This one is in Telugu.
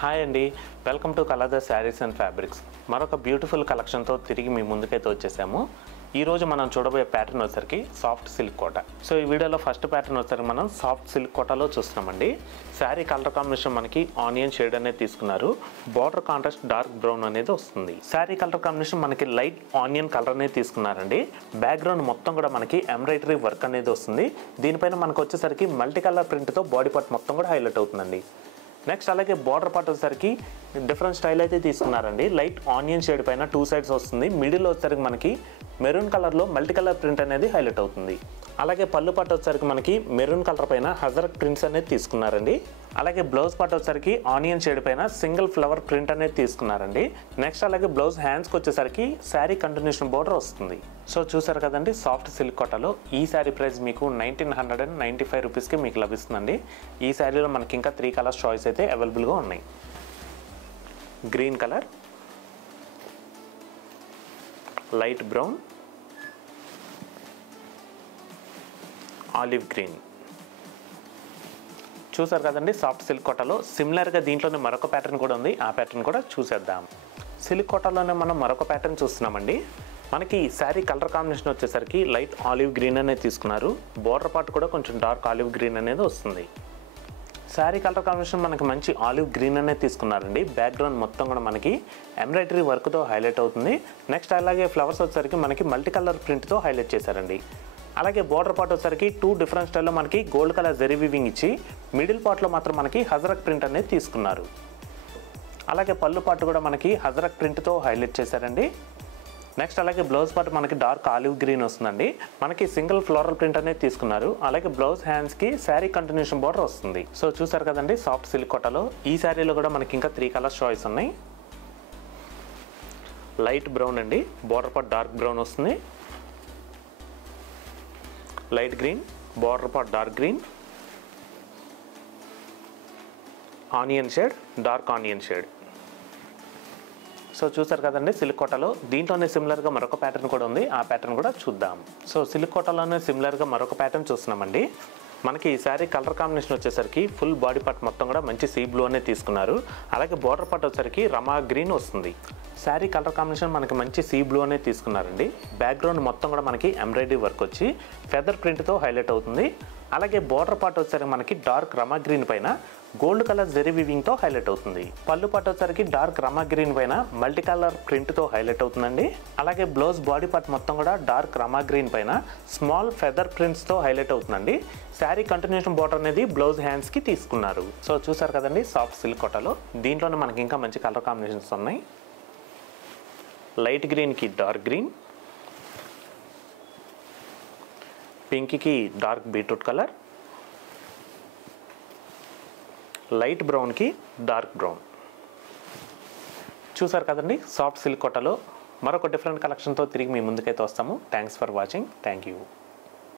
హాయ్ అండి, welcome to colours saris and fabrics. మరొక బ్యూటిఫుల్ కలెక్షన్తో తిరిగి మీ ముందుకైతే వచ్చేసాము. ఈరోజు మనం చూడబోయే ప్యాటర్న్ వచ్చేసరికి సాఫ్ట్ సిల్క్ కోట. సో ఈ వీడియోలో ఫస్ట్ ప్యాటర్న్ వచ్చేసరికి మనం సాఫ్ట్ సిల్క్ కోటలో చూస్తున్నామండి. శారీ కలర్ కాంబినేషన్ మనకి ఆనియన్ షేడ్ అనేది తీసుకున్నారు. బార్డర్ కాంట్రాస్ట్ డార్క్ బ్రౌన్ అనేది వస్తుంది. శారీ కలర్ కాంబినేషన్ మనకి లైట్ ఆనియన్ కలర్ అనేది తీసుకున్నారండి. బ్యాక్గ్రౌండ్ మొత్తం కూడా మనకి ఎంబ్రాయిడరీ వర్క్ అనేది వస్తుంది. దీనిపైన మనకు వచ్చేసరికి మల్టీ కలర్ ప్రింట్తో బాడీ పార్ట్ మొత్తం కూడా హైలైట్ అవుతుందండి. నెక్స్ట్ అలాగే బార్డర్ పార్ట్ వచ్చేసరికి డిఫరెంట్ స్టైల్ అయితే తీసుకున్నారండి. లైట్ ఆనియన్ షేడ్ పైన 2 సైడ్స్ వస్తుంది. మిడిల్ వచ్చేసరికి మనకి మెరూన్ కలర్లో మల్టీ కలర్ ప్రింట్ అనేది హైలైట్ అవుతుంది. అలాగే పళ్ళు పార్ట్ వచ్చేసరికి మనకి మెరూన్ కలర్ పైన హజరక్ ప్రింట్స్ అనేది తీసుకున్నారండి. అలాగే బ్లౌజ్ పార్ట్ వచ్చేసరికి ఆనియన్ షేడ్ పైన సింగిల్ ఫ్లవర్ ప్రింట్ అనేది తీసుకున్నారండి. నెక్స్ట్ అలాగే బ్లౌజ్ హ్యాండ్స్కి వచ్చేసరికి శారీ కంటిన్యూషన్ బార్డర్ వస్తుంది. సో చూసారు కదండి, సాఫ్ట్ సిల్క్ కోటలో ఈ శారీ ప్రైస్ మీకు 1995 రూపీస్కి మీకు లభిస్తుందండి. ఈ శారీలో మనకి ఇంకా 3 కలర్స్ చాయిస్ అయితే అవైలబుల్గా ఉన్నాయి. Green colour, light brown, olive green. చూసారు కదండి, సాఫ్ట్ సిల్క్ కోటలో సిమిలర్గా దీంట్లోనే మరొక ప్యాటర్న్ కూడా ఉంది. ఆ ప్యాటర్న్ కూడా చూసేద్దాం. సిల్క్ కోటలోనే మనం మరొక ప్యాటర్న్ చూస్తున్నామండి. మనకి శారీ కలర్ కాంబినేషన్ వచ్చేసరికి లైట్ ఆలివ్ గ్రీన్ అనేది తీసుకున్నారు. బార్డర్ పార్ట్ కూడా కొంచెం డార్క్ ఆలివ్ గ్రీన్ అనేది వస్తుంది. శారీ కలర్ కాంబినేషన్ మనకి మంచి ఆలివ్ గ్రీన్ అనేది తీసుకున్నారండి. బ్యాక్గ్రౌండ్ మొత్తం కూడా మనకి ఎంబ్రాయిడరీ వర్క్తో హైలైట్ అవుతుంది. నెక్స్ట్ అలాగే ఫ్లవర్స్ వచ్చేసరికి మనకి మల్టీ కలర్ ప్రింట్తో హైలైట్ చేశారండి. అలాగే బార్డర్ పార్ట్ వచ్చేసరికి 2 డిఫరెంట్ స్టైల్లో మనకి గోల్డ్ కలర్ జరీ వీవింగ్ ఇచ్చి మిడిల్ పార్ట్లో మాత్రం మనకి హజరక్ ప్రింట్ అనేది తీసుకున్నారు. అలాగే పళ్ళు పార్ట్ కూడా మనకి హజరక్ ప్రింట్తో హైలైట్ చేశారండి. నెక్స్ట్ అలాగే బ్లౌజ్ పార్ట్ మనకి డార్క్ ఆలివ్ గ్రీన్ వస్తుందండి. మనకి సింగిల్ ఫ్లోరల్ ప్రింట్ అనేది తీసుకున్నారు. అలాగే బ్లౌజ్ హ్యాండ్స్కి శారీ కంటిన్యూషన్ బార్డర్ వస్తుంది. సో చూసారు కదండి, సాఫ్ట్ సిల్క్ కోటలో ఈ శారీలో కూడా మనకి ఇంకా 3 కలర్స్ చాయిస్ ఉన్నాయి. లైట్ బ్రౌన్ అండి, బార్డర్ పార్ట్ డార్క్ బ్రౌన్ వస్తుంది. Light green, border part dark green, onion shade, dark onion shade. So చూసారు కదండి, సిల్క్ కోటలో దీంట్లోనే సిమిలర్గా మరొక ప్యాటర్న్ కూడా ఉంది. ఆ ప్యాటర్న్ కూడా చూద్దాం. సో సిల్క్ కోటలోనే సిమిలర్గా మరొక ప్యాటర్న్ చూస్తున్నామండి. మనకి ఈ శారీ కలర్ కాంబినేషన్ వచ్చేసరికి ఫుల్ బాడీ పార్ట్ మొత్తం కూడా మంచి సీ బ్లూ అనేది తీసుకున్నారు. అలాగే బార్డర్ పార్ట్ వచ్చేసరికి రమా గ్రీన్ వస్తుంది. శారీ కలర్ కాంబినేషన్ మనకి మంచి సీ బ్లూ అనేది తీసుకున్నారండి. బ్యాక్గ్రౌండ్ మొత్తం కూడా మనకి ఎంబ్రాయిడరీ వర్క్ వచ్చి ఫెదర్ ప్రింట్తో హైలైట్ అవుతుంది. అలాగే బార్డర్ పార్ట్ వచ్చేసరికి మనకి డార్క్ రమా గ్రీన్ పైన గోల్డ్ కలర్ జరీ వీవింగ్తో హైలైట్ అవుతుంది. పళ్ళు పార్ట్ వచ్చేసరికి డార్క్ రమా గ్రీన్ పైన మల్టీ కలర్ ప్రింట్తో హైలైట్ అవుతుందండి. అలాగే బ్లౌజ్ బాడీ పార్ట్ మొత్తం కూడా డార్క్ రమా గ్రీన్ పైన స్మాల్ ఫెదర్ ప్రింట్స్తో హైలైట్ అవుతుందండి. శారీ కంటిన్యూషన్ బార్డర్ అనేది బ్లౌజ్ హ్యాండ్స్కి తీసుకున్నారు. సో చూసారు కదండి, సాఫ్ట్ సిల్క్ కోటలో దీంట్లోనే మనకి ఇంకా మంచి కలర్ కాంబినేషన్స్ ఉన్నాయి. లైట్ గ్రీన్కి డార్క్ గ్రీన్, పింక్కి డార్క్ బీట్రూట్ కలర్, లైట్ బ్రౌన్కి డార్క్ బ్రౌన్. చూసారు కదండి, సాఫ్ట్ సిల్క్ కోటలో మరొక డిఫరెంట్ కలెక్షన్తో తిరిగి మీ ముందుకైతే వస్తాము. Thanks for watching. Thank you.